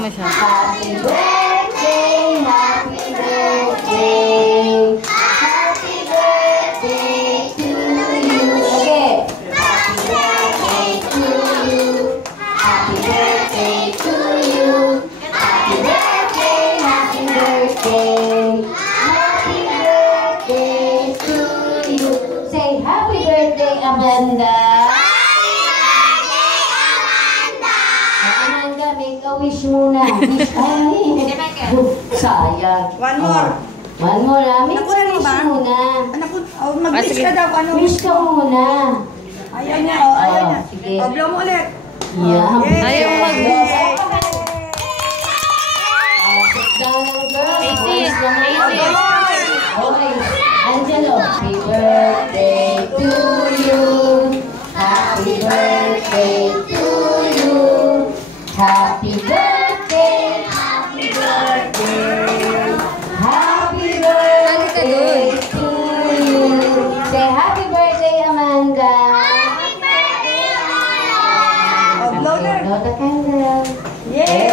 mo siya. Happy birthday, happy birthday. Happy birthday to you. Okay. Happy birthday to you. Happy birthday to you. Happy birthday, happy birthday. Happy birthday to you. Say happy birthday, Amanda. Wish muna. Wish ay. Sayang. One more. One more. Make Nakunan mo wish ba? muna. Mag-wish ka daw. Ano? Wish ka muna. Ayaw niya. Ayaw niya. Sige. Blow mo ulit. Yeah. Ayaw mag-wish. Sit down na girl. 80. Okay. Angelo. Happy birthday to you. Happy birthday to you. Happy birthday, happy birthday, happy birthday to you. Say happy birthday, Amanda. Happy birthday, Amanda. Blow na. Blow the candle. Yay!